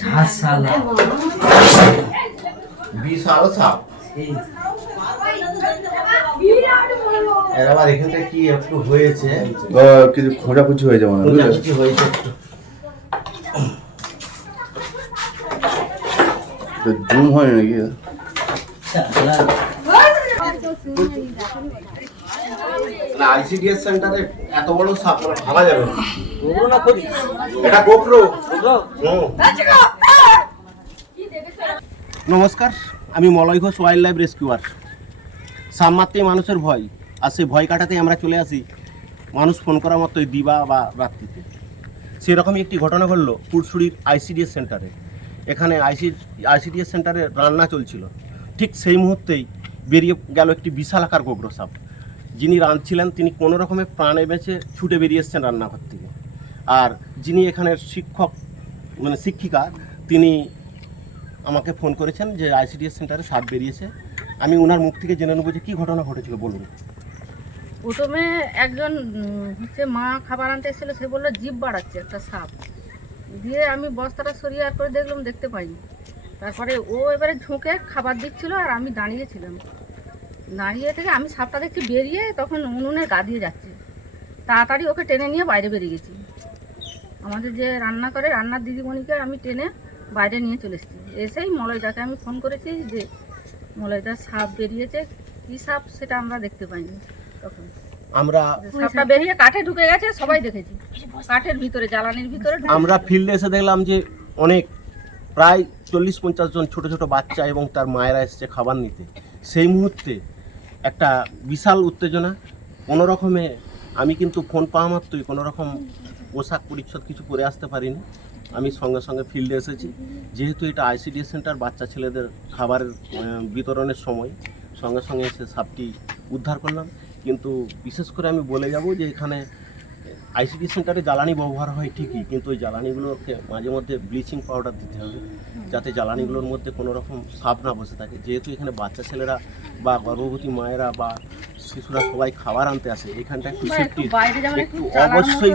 ঝাঁসালা। বিশাল সাপ আবার এখানটা কি একটু হয়েছে? কিছু খোঁজাখুঁজি হয়ে যাবে না বুঝলে? কিছু হয়েছে একটু। জুম হয় নাকি? শালা আইসিডিএস সেন্টারে এত বড় সাপ ভাবা যাবে না। না এটা গোপ্রো নমস্কার, আমি Malay Ghosh wildlife rescuer সাপ মারতেই মানুষের ভয়, আর সেই ভয় কাটাতে আমরা চলে আসি মানুষ ফোন করার মতোই দিবা বা রাত্রিতে। সেরকমই একটি ঘটনা ঘটলো পুরসুরির আইসিডিএস সেন্টারে এখানে আইসি আইসিডিএস সেন্টারে রান্না চলছিল। ঠিক সেই মুহূর্তেই বেরিয়ে গেল একটি বিশাল আকার গোগ্র সাপ। যিনি রাঁধছিলেন, তিনি কোনো রকমে প্রাণে বেঁচে ছুটে বেরিয়ে এসছেন রান্নাঘর থেকে। আর যিনি এখানের শিক্ষক মানে শিক্ষিকা, তিনি আমাকে ফোন করেছেন যে আইসিডিএস সেন্টারে সাপ বেরিয়েছে। আমি ওনার মুখ থেকে জেনে নেব যে কী ঘটনা ঘটেছিল, বলুন। প্রথমে একজন হচ্ছে মা খাবার আনতে এসেছিল, সে বলল জিভ বাড়াচ্ছে, একটা সাপ। দিয়ে আমি বস্তাটা সরিয়ে আর করে দেখলাম, দেখতে পাইনি। তারপরে ও এবারে ঝুঁকে খাবার দিচ্ছিল আর আমি দাঁড়িয়েছিলাম। দাঁড়িয়ে থেকে আমি সাপটা দেখছি বেরিয়ে তখন উনুনে গা দিয়ে যাচ্ছে। তাড়াতাড়ি ওকে টেনে নিয়ে বাইরে বেরিয়ে গেছি। আমাদের যে রান্না করে রান্নার দিদিমণিকে আমি টেনে বাইরে নিয়ে চলে এসেছি। এসেই মলয়টাকে আমি ফোন করেছি যে মলয়টা সাপ বেরিয়েছে। কী সাপ সেটা আমরা দেখতে পাইনি তখন। আমরা সাপটা বেরিয়ে কাঠে ঢুকে গেছে সবাই দেখেছি। কাঠের ভিতরে জ্বালানির ভিতরে আমরা ফিল্ডে এসে দেখলাম যে অনেক প্রায় চল্লিশ পঞ্চাশ জন ছোট ছোট বাচ্চা এবং তার মায়েরা এসেছে খাবার নিতে। সেই মুহূর্তে একটা বিশাল উত্তেজনা কোনো রকমে আমি কিন্তু ফোন পাওয়া মাত্রই কোনো রকম পোশাক পরিচ্ছদ কিছু পরে আসতে পারিনি। আমি সঙ্গে সঙ্গে ফিল্ডে এসেছি। যেহেতু এটা আইসিডিএস সেন্টার, বাচ্চা ছেলেদের খাবারের বিতরণের সময় সঙ্গে সঙ্গে এসে সাপটি উদ্ধার করলাম। কিন্তু বিশেষ করে আমি বলে যাব যে এখানে আইসিডি সেন্টারে জ্বালানি ব্যবহার হয় ঠিকই, কিন্তু ওই জ্বালানিগুলোকে মাঝে মধ্যে ব্লিচিং পাউডার দিতে হবে, যাতে জ্বালানিগুলোর মধ্যে কোনো রকম সাপ না বসে থাকে। যেহেতু এখানে বাচ্চা ছেলেরা বা গর্ভবতী মায়েরা বা শিশুরা সবাই খাবার আনতে আসে এখানটা একটু সেফটি একটু অবশ্যই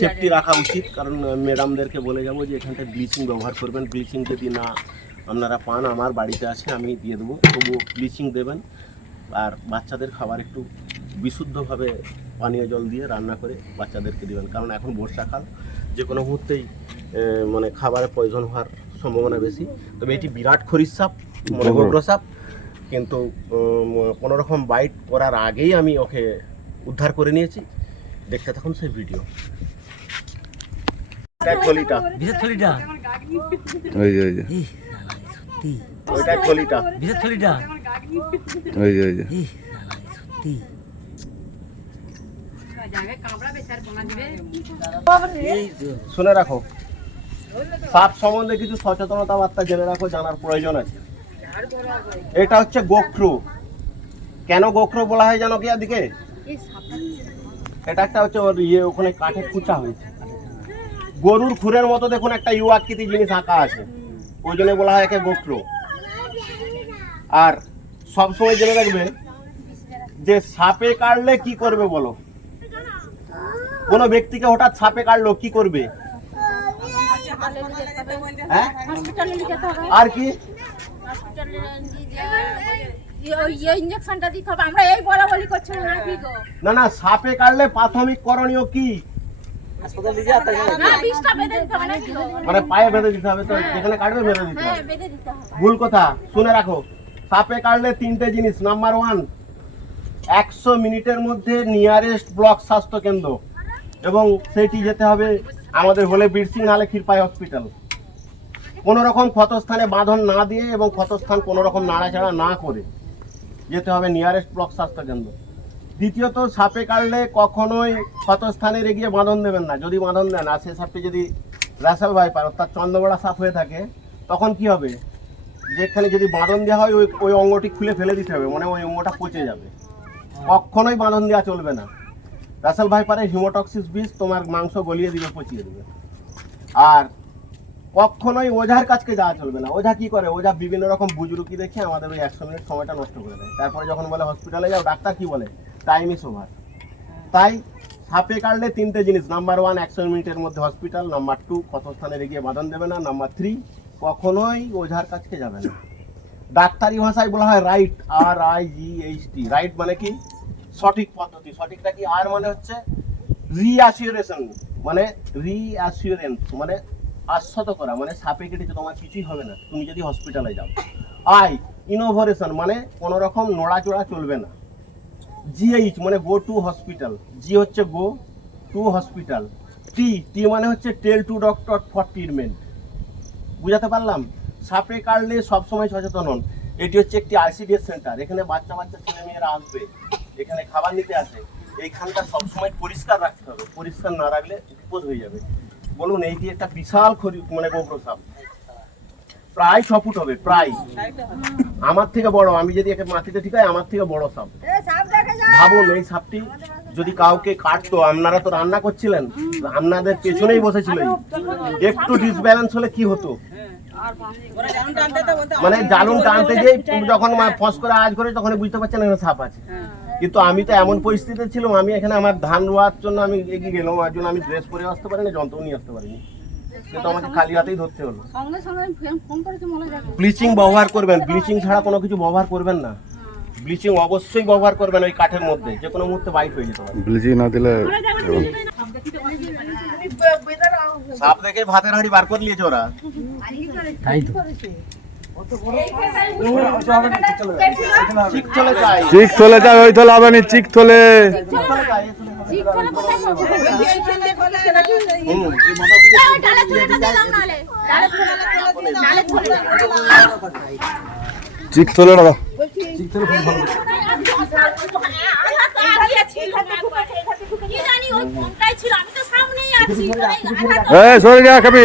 সেফটি রাখা উচিত কারণ ম্যাডামদেরকে বলে যাব যে এখানটা ব্লিচিং ব্যবহার করবেন ব্লিচিং যদি না আপনারা পান আমার বাড়িতে আছে আমি দিয়ে দেবো তবুও ব্লিচিং দেবেন আর বাচ্চাদের খাবার একটু বিশুদ্ধভাবে পানীয় জল দিয়ে রান্না করে বাচ্চাদেরকে দেবেন কারণ এখন বর্ষাকাল যে কোনো মুহূর্তেই মানে খাবারে প্রয়োজন হওয়ার সম্ভাবনা বেশি তবে এটি বিরাট খরিস সাপ মানে গোবর। সাপ কিন্তু কোনো রকম বাইট করার আগেই আমি ওকে উদ্ধার করে নিয়েছি। দেখতে থাকুন সেই ভিডিও। দেখ থলিটা। বিশেষ থলিটা। ওই যে ওই যে। এই শালা, ওইটা থলিটা। থলিটা। ওই যে ওই যে। এই শালা, সত্যি। এই তো শুনে রাখো। সাপ সম্বন্ধে কিছু সচেতনতা বার্তা জেনে রাখো জানার প্রয়োজন আছে। এটা হচ্ছে গোখরু। কেন গোখরু বলা হয় জানো কি এদিকে? এটা একটা হচ্ছে ওর ইয়ে ওখানে কাঠে খুঁচা হয়েছে। গরুর খুরের মতো দেখুন একটা ইউ আকৃতি জিনিস আঁকা আছে। ওই জন্য বলা হয় একে গোখরু। আর সবসময় জেনে রাখবে যে সাপে কাটলে কি করবে বলো? কোনো ব্যক্তিকে হঠাৎ সাপে কাটলো, কি করবে? হ্যাঁ? আর কি? না না, সাপে কাটলে প্রাথমিক করণীয় কি? মানে পায়ে বেঁধে দিতে হবে যেখানে কাটবে বেঁধে দিতে হবে। ভুল কথা, শুনে রাখো। সাপে কাটলে তিনটে জিনিস নাম্বার ওয়ান একশো মিনিটের মধ্যে নিয়ারেস্ট ব্লক স্বাস্থ্য কেন্দ্র এবং সেটি যেতে হবে আমাদের হলে বীরসিং নালে ক্ষীরপাই হসপিটাল কোনো রকম ক্ষতস্থানে বাঁধন না দিয়ে এবং ক্ষতস্থান কোনো রকম নাড়াচাড়া না করে যেতে হবে নিয়ারেস্ট ব্লক স্বাস্থ্য কেন্দ্র। দ্বিতীয়ত, সাপে কাটলে কখনোই ক্ষতস্থানে এগিয়ে বাঁধন দেবেন না। যদি বাঁধন দেন, আর সে সাপটি যদি র্যাসেল ভাইপার, অর্থাৎ চন্দ্রবড়া সাপ হয়ে থাকে, তখন কি হবে? যেখানে যদি বাঁধন দেওয়া হয়, ওই ওই অঙ্গটি খুলে ফেলে দিতে হবে মানে ওই অঙ্গটা পচে যাবে। কখনোই বাঁধন দেওয়া চলবে না। রাসেল ভাইপারে হিমোটক্সিস বিষ তোমার মাংস গলিয়ে দিবে, পচিয়ে দেবে। আর কখনোই ওঝার কাছকে যাওয়া চলবে না। ওঝা কি করে? ওঝা বিভিন্ন রকম বুজরুকি দেখে আমাদের ওই একশো মিনিট সময়টা নষ্ট করে দেয়। তারপরে যখন বলে হসপিটালে যাও, ডাক্তার কি বলে? টাইম ইস ওভার তাই সাপে কাটলে তিনটে জিনিস। নাম্বার ওয়ান একশো মিনিটের মধ্যে হসপিটাল নাম্বার টু কত স্থানে রেগিয়ে বাঁধন দেবে না। নাম্বার থ্রি কখনোই ওঝার কাছকে যাবে না। ডাক্তারি ভাষায় বলা হয় right R I G H T right মানে কি? সঠিক পদ্ধতি। সঠিকটা কি? আর মানে হচ্ছে রিঅ্যাসিওরেশন মানে রিঅ্যাসিওরেন্স মানে আশ্বত করা মানে সাপে কেটেছে, তোমার কিছুই হবে না, তুমি যদি হসপিটালে যাও। আই ইনোভেশন মানে কোনো রকম নড়াচড়া চলবে না। জিএইচ মানে গো টু হসপিটাল জি হচ্ছে go to hospital T T মানে হচ্ছে tell to doctor for treatment বুঝাতে পারলাম? সাপে কাটলে সবসময় সচেতন হন। এটি হচ্ছে একটি আইসিডিএস সেন্টার এখানে বাচ্চা বাচ্চা ছেলে মেয়েরা আসবে, এখানে খাবার নিতে আসে। এইখানটা সবসময় পরিষ্কার রাখতে হবে, পরিষ্কার না রাখলে বিপদ হয়ে যাবে। বলুন এইটি একটা বিশাল খরি মানে গোবর সাপ। প্রায় ছ ফুট হবে, প্রায়। আমার থেকে বড়, আমি যদি একে মাটিতে ঠিক হয় আমার থেকে বড় সাপ। ভাবুন, এই সাপটি যদি কাউকে কাটতো, আপনারা তো রান্না করছিলেন, আপনাদের পেছনেই বসেছিলেন একটু ডিসব্যালেন্স হলে কি হতো? মানে জালুন টানতে যেই যখন ফস করে আজ করে তখন বুঝতে পারছেন এখানে সাপ আছে। কিন্তু আমি তো এমন পরিস্থিতিতে ছিলাম আমি এখানে আমার ধান রোয়ার জন্য আমি এগিয়ে গেলাম আর জন্য আমি ড্রেস পরে আসতে পারিনি যন্ত্র নিয়ে আসতে পারিনি। কিন্তু আমাকে খালি হাতেই ধরতে হলো। সঙ্গে সঙ্গে আমি ফোন- ফোন করেছি যায় ব্লিচিং ব্যবহার করবেন ব্লিচিং ছাড়া কোনো কিছু ব্যবহার করবেন না। ব্লিচিং অবশ্যই ব্যবহার করবেন ওই কাঠের মধ্যে যে কোনো মুহূর্তে বাইট হয়ে যেতে পারে। ব্লিচিং না দিলে সাপ দেখে ভাতের হাঁড়ি বার করে নিয়েছে ওরা। তাই তো। চিক থলে যা ওই থলে নি, চিক থলে। চিক থলে দাদা। কি জানি ওই ফোনটাই ছিল আমি তো সামনেই আছি এই, সরে যা খাবি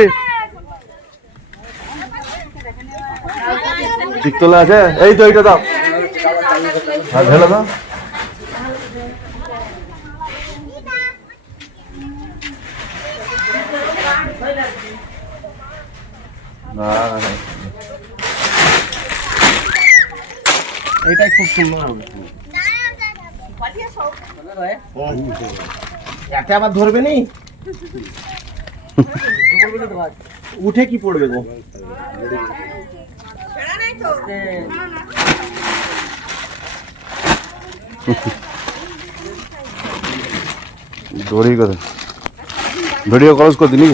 চিক থলে আছে এই তো এইটা দাও আর ঢেলে দাও। এটাই খুব সুন্দর হবে। একে আবার ধরবে নি উঠে কি পড়বে গো দড়ি কথা ভিডিও কলেজ করে দিলি